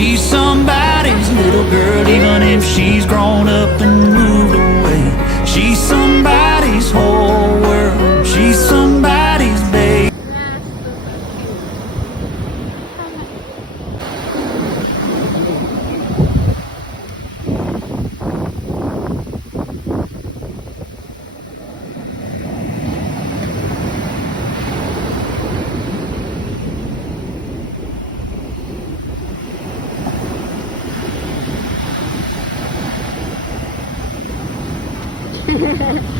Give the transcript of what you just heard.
She's somebody's little girl, even if she's grown up and moved away. She's somebody's whole world. She's somebody's babe. Ha ha ha.